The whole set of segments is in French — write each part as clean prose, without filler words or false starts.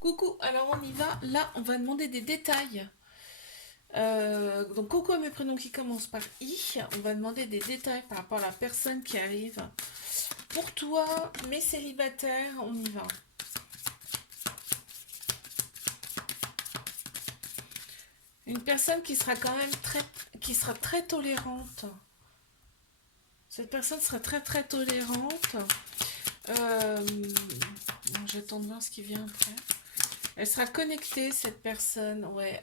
Coucou, alors on y va. Là, on va demander des détails. Donc, coucou à mes prénoms qui commencent par I. On va demander des détails par rapport à la personne qui arrive. Pour toi, mes célibataires, on y va. Une personne qui sera quand même qui sera très tolérante. Cette personne sera très tolérante. J'attends de voir ce qui vient après. Elle sera connectée, cette personne. Ouais,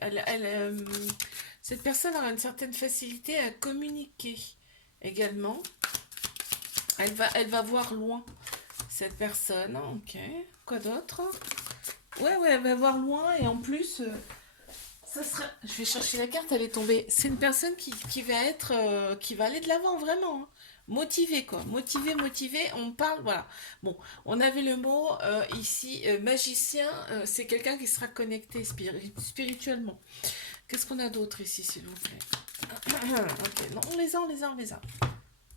cette personne aura une certaine facilité à communiquer également. Elle va voir loin, cette personne. Ok. Quoi d'autre? Ouais, elle va voir loin et en plus, ça sera. Je vais chercher la carte, elle est tombée. C'est une personne qui va être, qui va aller de l'avant vraiment, hein. Motivée quoi, motivée. On parle, voilà. Bon, on avait le mot ici, magicien. C'est quelqu'un qui sera connecté spirituellement. Qu'est-ce qu'on a d'autre ici, s'il vous plaît? Ok, non, on les a.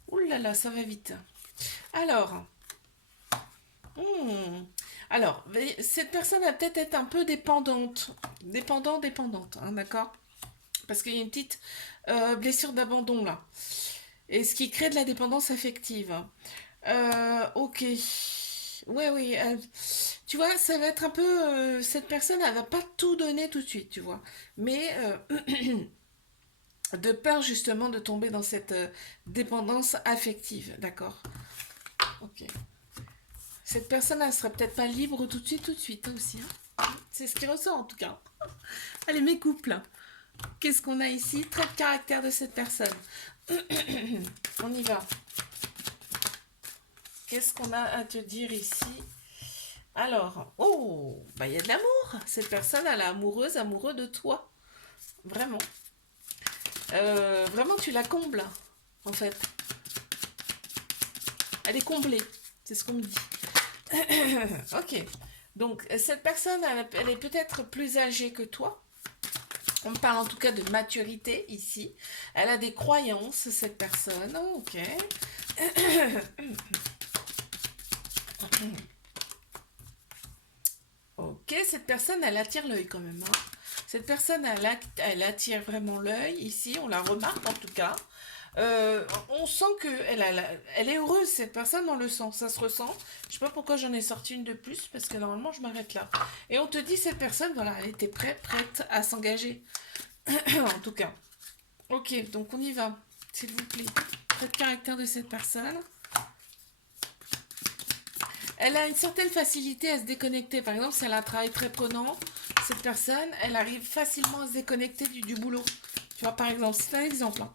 Ouh là là, ça va vite. Alors, hmm, alors, cette personne va peut-être être un peu dépendante, dépendante, hein, d'accord? Parce qu'il y a une petite blessure d'abandon là, et ce qui crée de la dépendance affective. Ok. Oui, tu vois, ça va être un peu. Cette personne, elle va pas tout donner tout de suite, tu vois. Mais de peur justement de tomber dans cette dépendance affective, d'accord? Ok. Cette personne, elle sera peut-être pas libre tout de suite hein, aussi, hein. C'est ce qui ressort en tout cas. Allez, mes couples. Qu'est-ce qu'on a ici? Trait de caractère de cette personne. On y va. Qu'est-ce qu'on a à te dire ici? Alors, oh, bah il y a de l'amour. Cette personne, elle est amoureuse, amoureux de toi. Vraiment. Vraiment, tu la combles, en fait. Elle est comblée. C'est ce qu'on me dit. Ok. Donc, cette personne, elle est peut-être plus âgée que toi. On parle en tout cas de maturité ici. Elle a des croyances, cette personne. Ok. Ok, cette personne, elle attire l'œil quand même, hein. Cette personne, elle attire vraiment l'œil ici. On la remarque en tout cas. On sent elle est heureuse, cette personne, on le sent, ça se ressent. Je sais pas pourquoi j'en ai sorti une de plus, parce que normalement je m'arrête là. Et on te dit, cette personne, voilà, elle était prête à s'engager. En tout cas. Ok, donc on y va, s'il vous plaît. Trait de caractère de cette personne. Elle a une certaine facilité à se déconnecter. Par exemple, si elle a un travail très prenant, cette personne, elle arrive facilement à se déconnecter du boulot. Tu vois, par exemple, c'est un exemple, hein.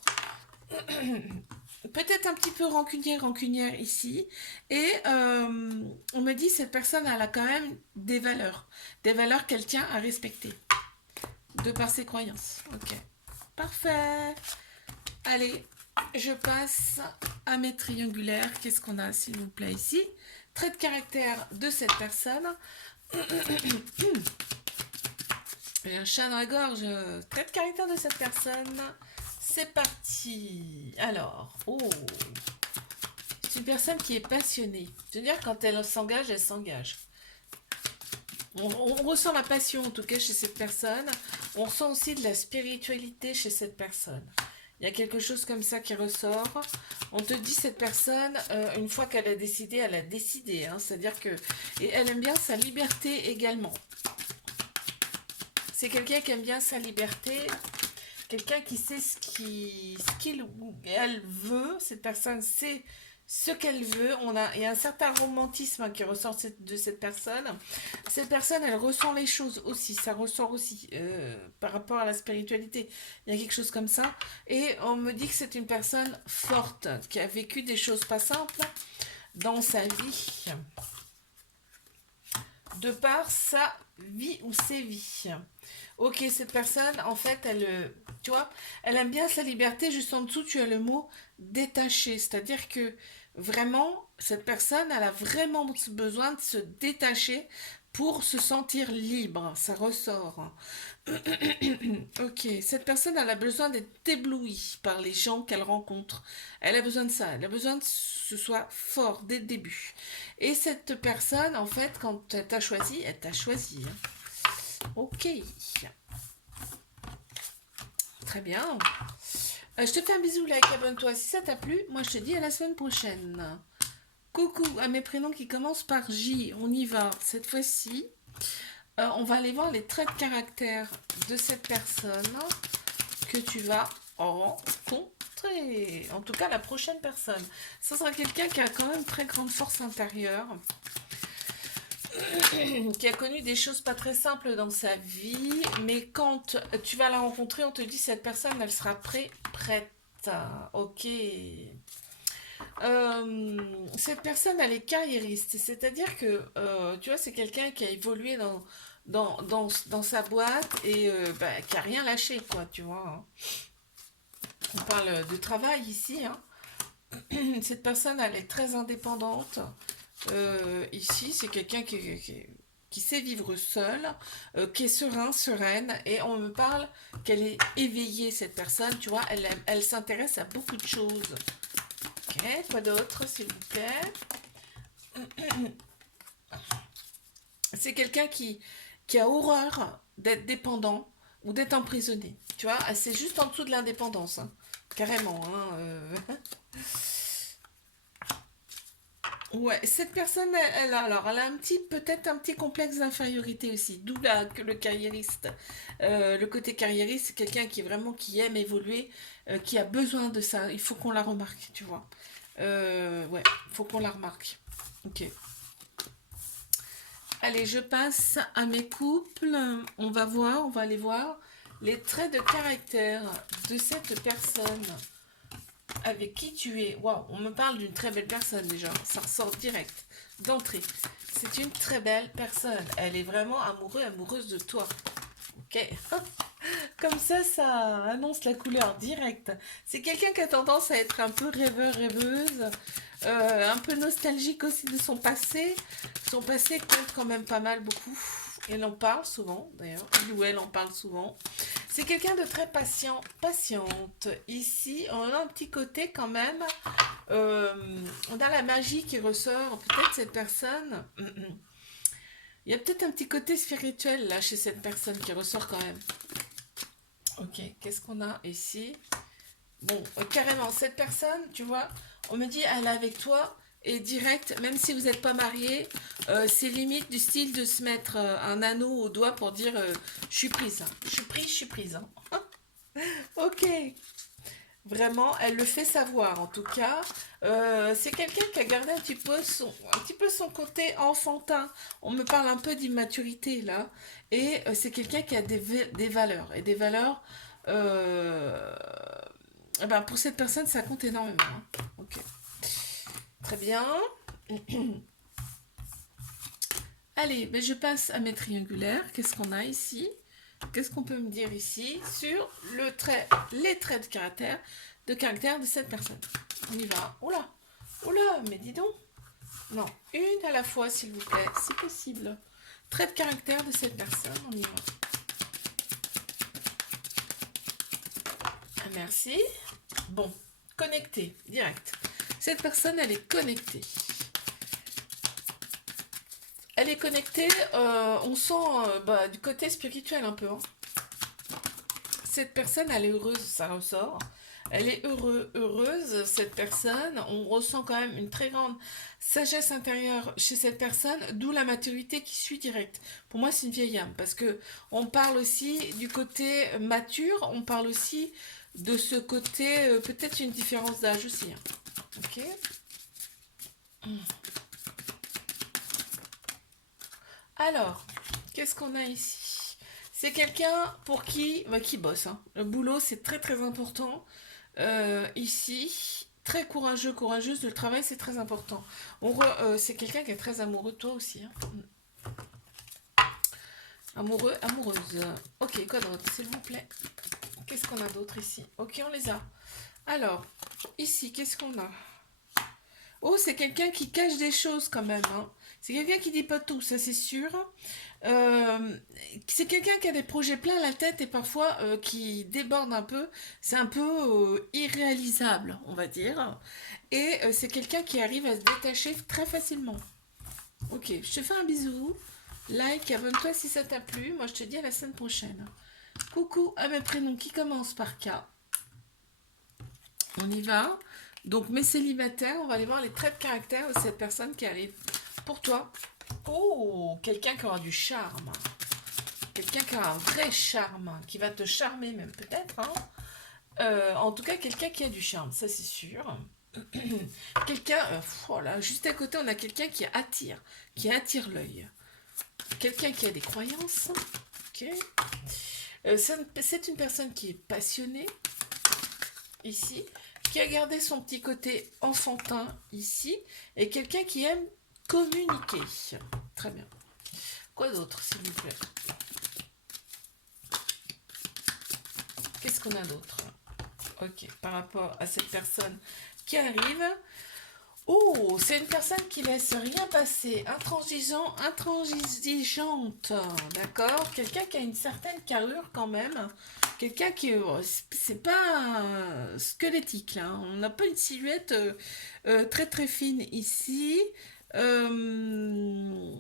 Peut-être un petit peu rancunière ici. Et on me dit, cette personne, elle a quand même des valeurs qu'elle tient à respecter, de par ses croyances. Ok, parfait. Allez, je passe à mes triangulaires. Qu'est-ce qu'on a, s'il vous plaît, ici? Trait de caractère de cette personne. J'ai un chat dans la gorge. Trait de caractère de cette personne. C'est parti. Alors, oh, c'est une personne qui est passionnée. C'est-à-dire, quand elle s'engage, elle s'engage. On ressent la passion, en tout cas, chez cette personne. On ressent aussi de la spiritualité chez cette personne. Il y a quelque chose comme ça qui ressort. On te dit, cette personne, une fois qu'elle a décidé, elle a décidé, hein. C'est-à-dire que... Et elle aime bien sa liberté également. C'est quelqu'un qui aime bien sa liberté, quelqu'un qui sait ce qu'il ou elle veut. Cette personne sait ce qu'elle veut. Il y a un certain romantisme hein, qui ressort de cette personne. Cette personne, elle ressent les choses aussi. Ça ressort aussi par rapport à la spiritualité. Il y a quelque chose comme ça. Et on me dit que c'est une personne forte, qui a vécu des choses pas simples dans sa vie, de par sa vie ou ses vies. Ok, cette personne, en fait, tu vois, elle aime bien sa liberté. Juste en dessous, tu as le mot détaché. C'est-à-dire que vraiment, cette personne, elle a vraiment besoin de se détacher pour se sentir libre. Ça ressort. Ok, cette personne, elle a besoin d'être éblouie par les gens qu'elle rencontre. Elle a besoin de ça. Elle a besoin que ce soit fort dès le début. Et cette personne, en fait, quand elle t'a choisi, hein. Ok. Très bien. Je te fais un bisou, like, abonne-toi si ça t'a plu. Moi, je te dis à la semaine prochaine. Coucou à mes prénoms qui commencent par J. On y va. Cette fois-ci, on va aller voir les traits de caractère de cette personne que tu vas rencontrer. En tout cas, la prochaine personne. Ce sera quelqu'un qui a quand même très grande force intérieure, qui a connu des choses pas très simples dans sa vie, mais quand tu vas la rencontrer, on te dit cette personne, elle sera prête. Ok. Cette personne, elle est carriériste, c'est-à-dire que, tu vois, c'est quelqu'un qui a évolué dans sa boîte et bah, qui a rien lâché, quoi, tu vois, hein. On parle de travail ici, hein. Cette personne, elle est très indépendante. Ici, c'est quelqu'un qui sait vivre seul, qui est sereine, et on me parle qu'elle est éveillée, cette personne, tu vois, elle s'intéresse à beaucoup de choses. Ok, quoi d'autre, s'il vous plaît? C'est quelqu'un qui a horreur d'être dépendant ou d'être emprisonné. Tu vois, c'est juste en dessous de l'indépendance, hein. Carrément, hein, Ouais, cette personne, elle a peut-être un petit complexe d'infériorité aussi, d'où que le carriériste. Le côté carriériste, c'est quelqu'un qui est vraiment, qui aime évoluer, qui a besoin de ça. Il faut qu'on la remarque, tu vois. Ouais, il faut qu'on la remarque. Ok. Allez, je passe à mes couples. On va voir, on va aller voir les traits de caractère de cette personne avec qui tu es. Waouh, on me parle d'une très belle personne déjà. Ça ressort direct, d'entrée. C'est une très belle personne. Elle est vraiment amoureuse de toi. Ok. Comme ça annonce la couleur directe. C'est quelqu'un qui a tendance à être un peu rêveur, rêveuse, un peu nostalgique aussi de son passé. Son passé compte quand même pas mal, beaucoup. Elle en parle souvent, d'ailleurs. Il ou elle en parle souvent. C'est quelqu'un de très patiente. Ici, on a un petit côté quand même. On a la magie qui ressort. Peut-être cette personne. Il y a peut-être un petit côté spirituel là chez cette personne qui ressort quand même. Ok, qu'est-ce qu'on a ici? Bon, carrément, cette personne, tu vois, on me dit, elle est avec toi, et direct, même si vous n'êtes pas mariés, c'est limite du style de se mettre un anneau au doigt pour dire, je suis prise, hein. Je suis prise, hein. Ok, vraiment, elle le fait savoir, en tout cas. C'est quelqu'un qui a gardé un petit peu son côté enfantin. On me parle un peu d'immaturité, là. Et c'est quelqu'un qui a des valeurs, et des valeurs... euh, eh ben, pour cette personne, ça compte énormément, hein. Ok. Très bien. Allez, ben je passe à mes triangulaires. Qu'est-ce qu'on a ici? Qu'est-ce qu'on peut me dire ici sur les traits de caractère de cette personne? On y va. Oula, oula, mais dis donc. Non, une à la fois, s'il vous plaît, si possible. Trait de caractère de cette personne, on y va. Merci. Bon, connecté, direct. Cette personne, elle est connectée. Elle est connectée, on sent bah, du côté spirituel un peu, hein. Cette personne, elle est heureuse, ça ressort. Elle est heureuse, cette personne. On ressent quand même une très grande sagesse intérieure chez cette personne, d'où la maturité qui suit direct. Pour moi, c'est une vieille âme, parce que on parle aussi du côté mature, on parle aussi de ce côté, peut-être une différence d'âge aussi, hein. Ok. Alors, qu'est-ce qu'on a ici? C'est quelqu'un pour qui bosse, hein. Le boulot, c'est très très important. Ici, très courageux, courageuse, le travail, c'est très important. C'est quelqu'un qui est très amoureux de toi aussi, hein. Amoureux, amoureuse. Ok, quoi d'autre, s'il vous plaît? Qu'est-ce qu'on a d'autre ici? Ok, on les a. Alors, ici, qu'est-ce qu'on a? Oh, c'est quelqu'un qui cache des choses quand même, hein. C'est quelqu'un qui dit pas tout, ça c'est sûr. C'est quelqu'un qui a des projets plein la tête et parfois qui déborde un peu. C'est un peu irréalisable, on va dire. Et c'est quelqu'un qui arrive à se détacher très facilement. Ok, je te fais un bisou. like, abonne-toi si ça t'a plu. Moi, je te dis à la semaine prochaine. Coucou à mes prénoms qui commencent par K. On y va. Donc, mes célibataires, on va aller voir les traits de caractère de cette personne qui est allée pour toi. Oh, quelqu'un qui aura du charme. Quelqu'un qui a un vrai charme, qui va te charmer même peut-être. Hein. En tout cas, quelqu'un qui a du charme, ça c'est sûr. Quelqu'un, oh là, juste à côté, on a quelqu'un qui attire l'œil. Quelqu'un qui a des croyances. Ok. C'est une personne qui est passionnée, ici, qui a gardé son petit côté enfantin, ici, et quelqu'un qui aime communiquer. Très bien. Quoi d'autre, s'il vous plaît? Qu'est-ce qu'on a d'autre? Ok, par rapport à cette personne qui arrive. Oh, c'est une personne qui laisse rien passer, intransigeante, d'accord? Quelqu'un qui a une certaine carrure quand même, quelqu'un qui c'est pas squelettique là, on n'a pas une silhouette très très fine ici. Euh,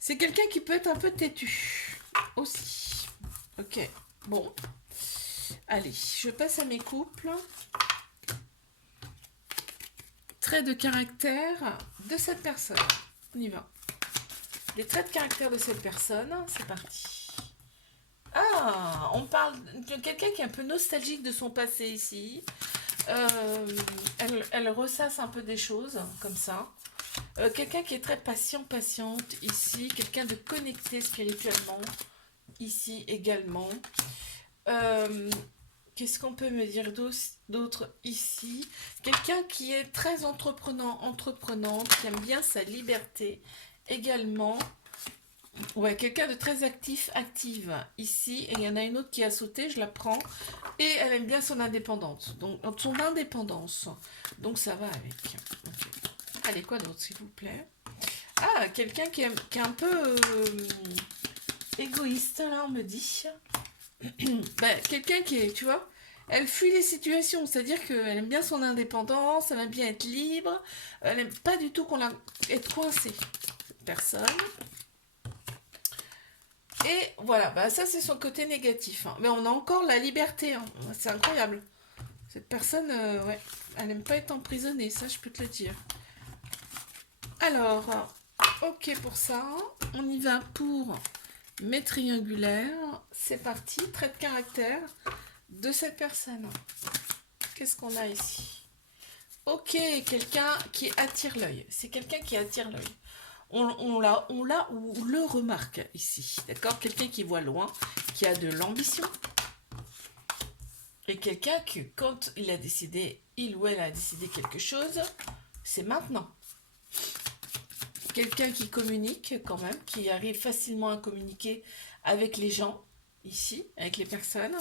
c'est quelqu'un qui peut être un peu têtu aussi. Ok, bon, allez, je passe à mes couples. Traits de caractère de cette personne. On y va. Les traits de caractère de cette personne, c'est parti. Ah, on parle de quelqu'un qui est un peu nostalgique de son passé ici. Elle ressasse un peu des choses, comme ça. Quelqu'un qui est très patiente ici. Quelqu'un de connecté spirituellement, ici également. Qu'est-ce qu'on peut me dire d'autre ici? Quelqu'un qui est très entreprenante, qui aime bien sa liberté également. Ouais, quelqu'un de très active ici. Et il y en a une autre qui a sauté, je la prends. Et elle aime bien son indépendance. Donc, son indépendance. Donc ça va avec. Okay. Allez, quoi d'autre, s'il vous plaît? Ah, quelqu'un qui est un peu égoïste, là, on me dit. Quelqu'un qui est, tu vois, elle fuit les situations, c'est-à-dire qu'elle aime bien son indépendance, elle aime bien être libre, elle n'aime pas du tout être coincée. Personne. Et voilà, ça c'est son côté négatif. Hein. Mais on a encore la liberté, hein. C'est incroyable. Cette personne, ouais, elle n'aime pas être emprisonnée, ça je peux te le dire. Alors, ok pour ça, on y va pour mes triangulaires. C'est parti, trait de caractère de cette personne. Qu'est-ce qu'on a ici? Ok, quelqu'un qui attire l'œil. C'est quelqu'un qui attire l'œil. On l'a ou le remarque ici. D'accord? Quelqu'un qui voit loin, qui a de l'ambition. Et quelqu'un qui, quand il ou elle a décidé quelque chose, c'est maintenant. Quelqu'un qui communique quand même, qui arrive facilement à communiquer avec les gens. Ici, avec les personnes.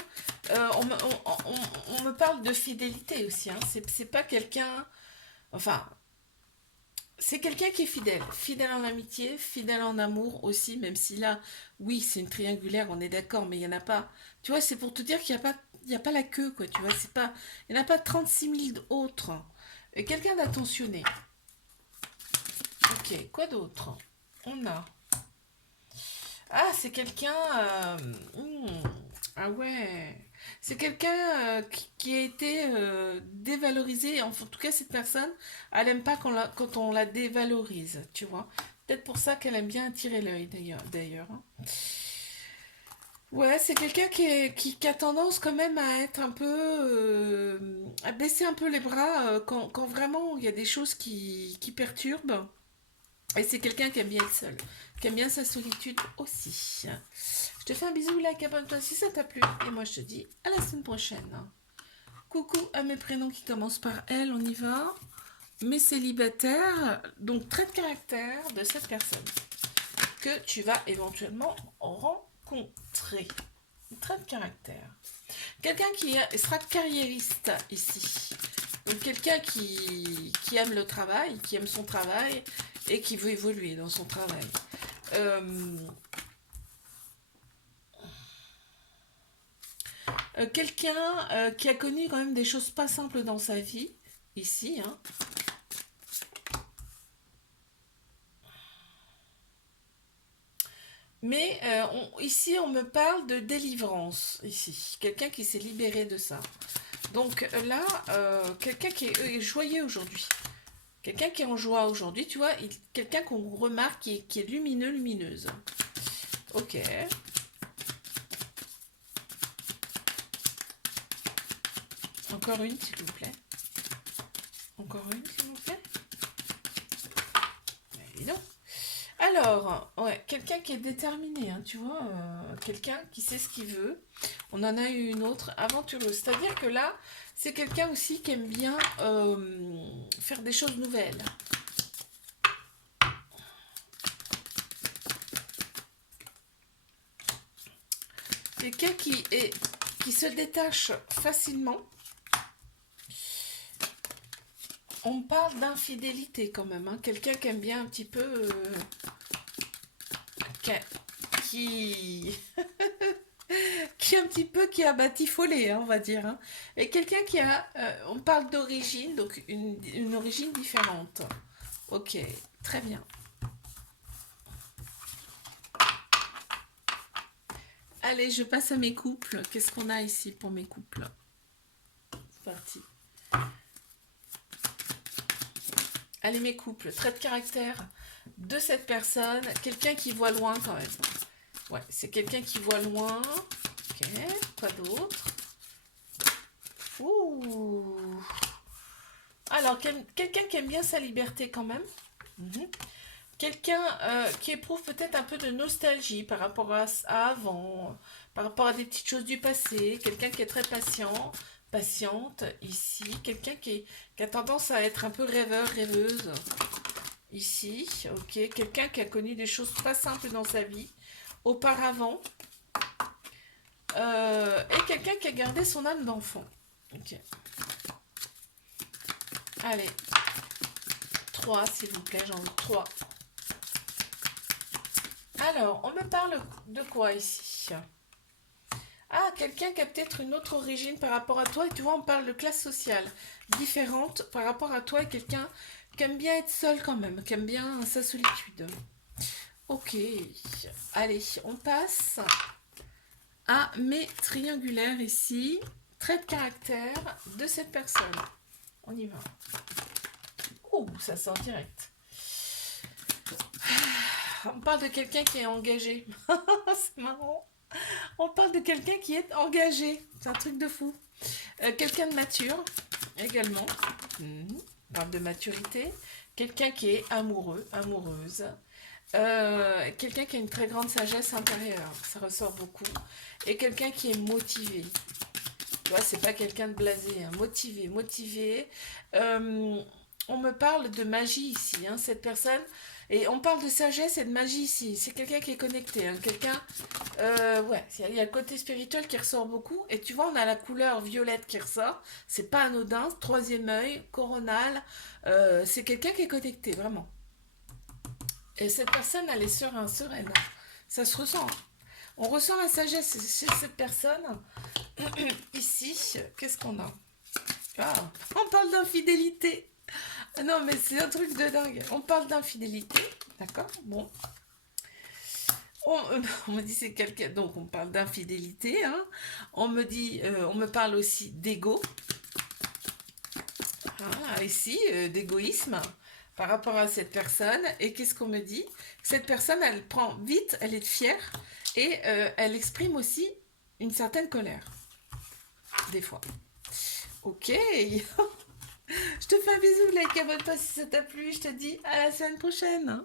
On me parle de fidélité aussi. Hein. C'est pas quelqu'un... Enfin, c'est quelqu'un qui est fidèle. Fidèle en amitié, fidèle en amour aussi, même si là, oui, c'est une triangulaire, on est d'accord, mais il n'y en a pas... Tu vois, c'est pour te dire qu'il n'y a pas la queue, quoi, tu vois. C'est pas, il n'y en a pas 36 000 autres. Quelqu'un d'attentionné. Ok, quoi d'autre? On a... Ah, c'est quelqu'un... ah ouais. C'est quelqu'un qui a été dévalorisé. En tout cas, cette personne, elle n'aime pas quand on la dévalorise, tu vois. Peut-être pour ça qu'elle aime bien attirer l'œil, d'ailleurs. Hein. Ouais, c'est quelqu'un qui a tendance quand même à être un peu... à baisser un peu les bras quand vraiment il y a des choses qui perturbent. Et c'est quelqu'un qui aime bien être seul, qui aime bien sa solitude aussi. Je te fais un bisou, like, abonne-toi si ça t'a plu. Et moi, je te dis à la semaine prochaine. Coucou à mes prénoms qui commencent par L, on y va. Mes célibataires, donc trait de caractère de cette personne que tu vas éventuellement rencontrer. Trait de caractère. Quelqu'un qui sera carriériste ici. Donc quelqu'un qui aime le travail, qui aime son travail et qui veut évoluer dans son travail. Quelqu'un qui a connu quand même des choses pas simples dans sa vie, ici. Hein. Mais ici, on me parle de délivrance, ici. Quelqu'un qui s'est libéré de ça. Donc là, quelqu'un qui est joyeux aujourd'hui. Quelqu'un qui est en joie aujourd'hui, tu vois. Quelqu'un qu'on remarque qui est lumineux, lumineuse. Ok. Encore une, s'il vous plaît. Encore une, s'il vous plaît. Évidemment. Alors, ouais, quelqu'un qui est déterminé, hein, tu vois, quelqu'un qui sait ce qu'il veut. On en a eu une autre, aventureuse. C'est-à-dire que là, c'est quelqu'un aussi qui aime bien faire des choses nouvelles. Quelqu'un qui se détache facilement. On parle d'infidélité quand même, hein. Quelqu'un qui aime bien un petit peu... qui... qui un petit peu qui a batifolé, hein, on va dire. Hein. Et quelqu'un qui a... on parle d'origine, donc une origine différente. Ok, très bien. Allez, je passe à mes couples. Qu'est-ce qu'on a ici pour mes couples? C'est parti. Allez, mes couples, trait de caractère de cette personne. Quelqu'un qui voit loin quand même. Ouais, c'est quelqu'un qui voit loin. Ok, quoi d'autre? Ouh. Alors, quelqu'un qui aime bien sa liberté quand même. Quelqu'un qui éprouve peut-être un peu de nostalgie par rapport à avant, par rapport à des petites choses du passé. Quelqu'un qui est très patient, patiente ici. Quelqu'un qui a tendance à être un peu rêveur, rêveuse ici. Ok, quelqu'un qui a connu des choses pas simples dans sa vie auparavant. Et quelqu'un qui a gardé son âme d'enfant. Ok. Allez. 3, s'il vous plaît, j'en veux 3. Alors, on me parle de quoi ici? Ah, quelqu'un qui a peut-être une autre origine par rapport à toi. Et tu vois, on parle de classe sociale différente par rapport à toi. Et quelqu'un qui aime bien être seul quand même, qui aime bien sa solitude. Ok. Allez, on passe à mes triangulaires ici. Trait de caractère de cette personne. On y va. Ouh, ça sort direct. On parle de quelqu'un qui est engagé. C'est marrant. On parle de quelqu'un qui est engagé. C'est un truc de fou. Quelqu'un de mature également. On parle de maturité. Quelqu'un qui est amoureux, amoureuse. Quelqu'un qui a une très grande sagesse intérieure. Ça ressort beaucoup. Et quelqu'un qui est motivé. Tu vois, c'est pas quelqu'un de blasé. Hein. Motivé, motivé. On me parle de magie ici. Hein, cette personne... Et on parle de sagesse et de magie ici. C'est quelqu'un qui est connecté. Hein. Quelqu'un... ouais, il y a le côté spirituel qui ressort beaucoup. Et tu vois, on a la couleur violette qui ressort. C'est pas anodin. Troisième œil, coronal. C'est quelqu'un qui est connecté, vraiment. Et cette personne, elle est sereine. Ça se ressent. On ressent la sagesse chez cette personne. Ici, qu'est-ce qu'on a? Ah, on parle d'infidélité. Non, mais c'est un truc de dingue. On parle d'infidélité, d'accord? Bon. On me dit c'est quelqu'un. Donc, on parle d'infidélité. Hein. On me parle aussi d'ego. Ah, ici, d'égoïsme par rapport à cette personne. Et qu'est-ce qu'on me dit? Cette personne, elle prend vite, elle est fière et elle exprime aussi une certaine colère. Des fois. Ok. Je te fais un bisou, like, abonne-toi si ça t'a plu. Je te dis à la semaine prochaine.